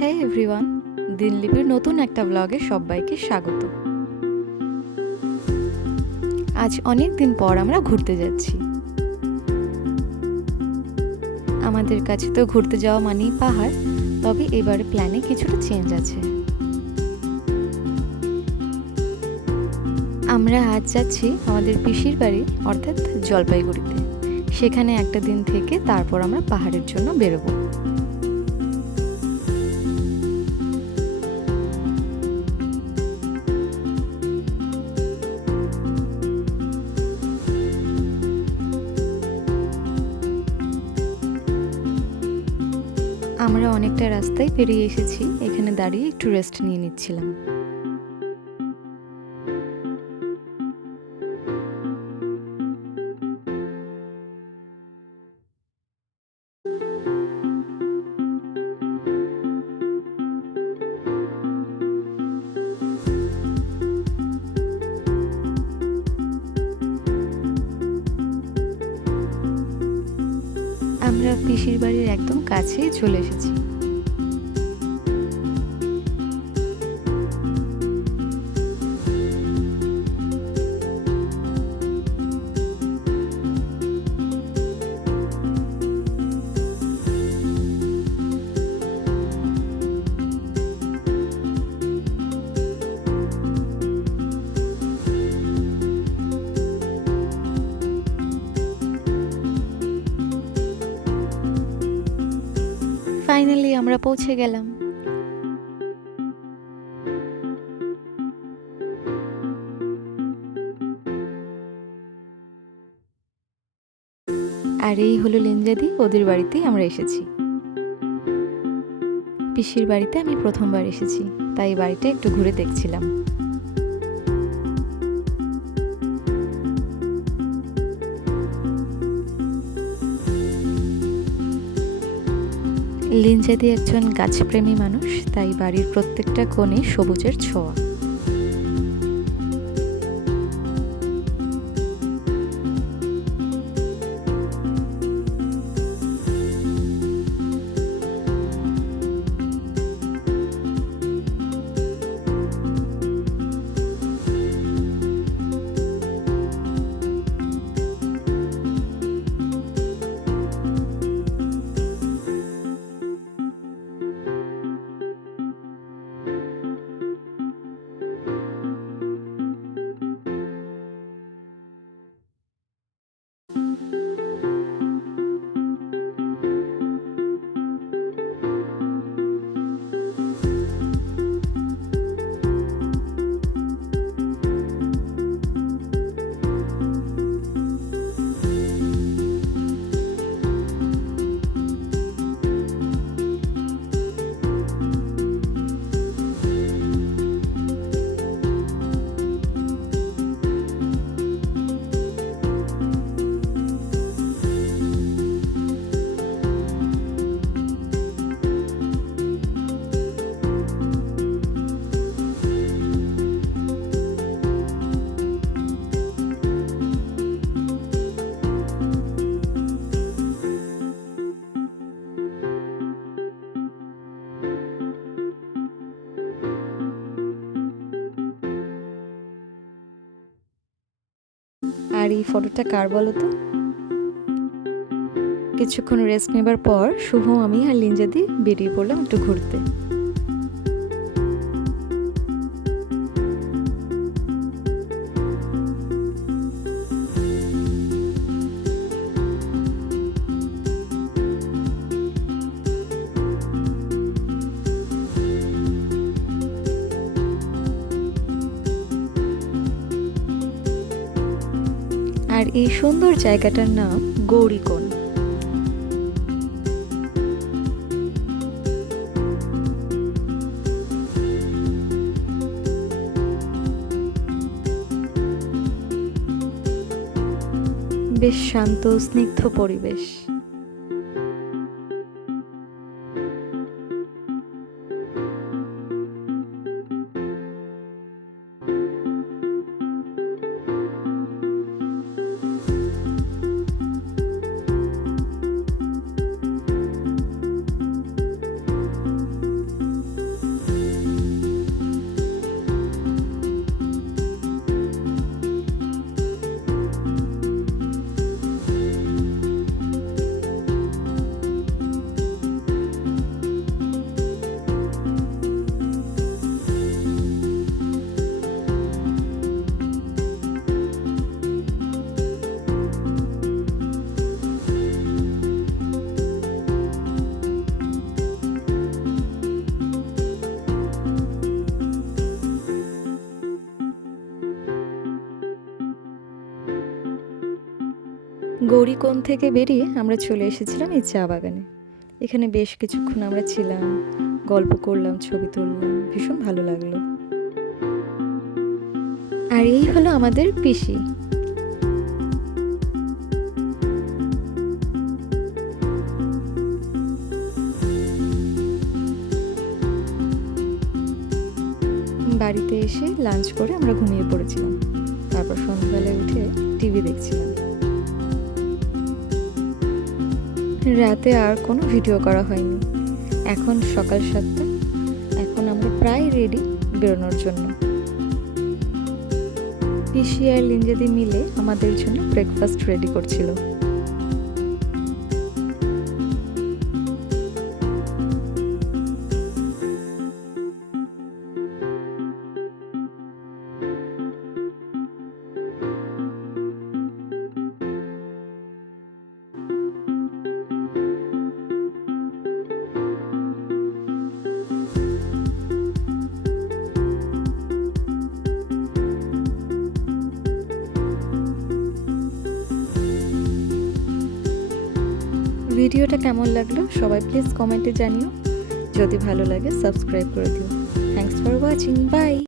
হ্যাঁ এভরিওয়ান, দিনলিপির নতুন একটা ব্লগে সবাইকে স্বাগত। আজ অনেক দিন পর আমরা ঘুরতে যাচ্ছি। আমাদের কাছে তো ঘুরতে যাওয়া মানেই পাহাড়, তবে এবারে প্ল্যানে কিছুটা চেঞ্জ আছে। আমরা আজ যাচ্ছি আমাদের পিসির বাড়ি অর্থাৎ জলপাইগুড়িতে। সেখানে একটা দিন থেকে তারপর আমরা পাহাড়ের জন্য বেরোবো। আমরা অনেকটা রাস্তায় পেরিয়ে এসেছি, এখানে দাঁড়িয়ে একটু রেস্ট নিয়ে নিচ্ছিলাম। আমরা পিসির বাড়ির একদম কাছেই চলে এসেছি। ফাইনালি আমরা পৌঁছে গেলাম। আর এই হলো লিঞ্জাদি, ওদের বাড়িতেই আমরা এসেছি। পিসির বাড়িতে আমি প্রথমবার এসেছি, তাই বাড়িটা একটু ঘুরে দেখছিলাম। লিঞ্জাদি একজন গাছপ্রেমী মানুষ, তাই বাড়ির প্রত্যেকটা কোণে সবুজের ছোঁয়া। আর এই ফটোটা কার বলো তো? কিছুক্ষণ রেস্ট নেবার পর শুভ, আমি আর লিঞ্জাদি বেরিয়ে পড়লাম একটু ঘুরতে। আর এই সুন্দর জায়গাটার নাম গৌরীকোণ। বেশ শান্ত স্নিগ্ধ পরিবেশ। গৌরীকোণ থেকে বেরিয়ে আমরা চলে এসেছিলাম এই চা বাগানে। এখানে বেশ কিছুক্ষণ আমরা ছিলাম, গল্প করলাম, ছবি তুললাম, ভীষণ ভালো লাগলো। আর এই হলো আমাদের পিসি। বাড়িতে এসে লাঞ্চ করে আমরা ঘুমিয়ে পড়েছিলাম, তারপর সন্ধ্যাবেলায় উঠে টিভি দেখছিলাম। রাতে আর কোনো ভিডিও করা হয়নি। এখন সকাল 7টা, এখন আমরা প্রায় রেডি বেরোনোর জন্য। পিসি আর লিঞ্জাদি মিলে আমাদের জন্য ব্রেকফাস্ট রেডি করছিল। ভিডিওটা কেমন লাগলো সবাই প্লিজ কমেন্টে জানিও। যদি ভালো লাগে সাবস্ক্রাইব করে দিও। Thanks for watching, by.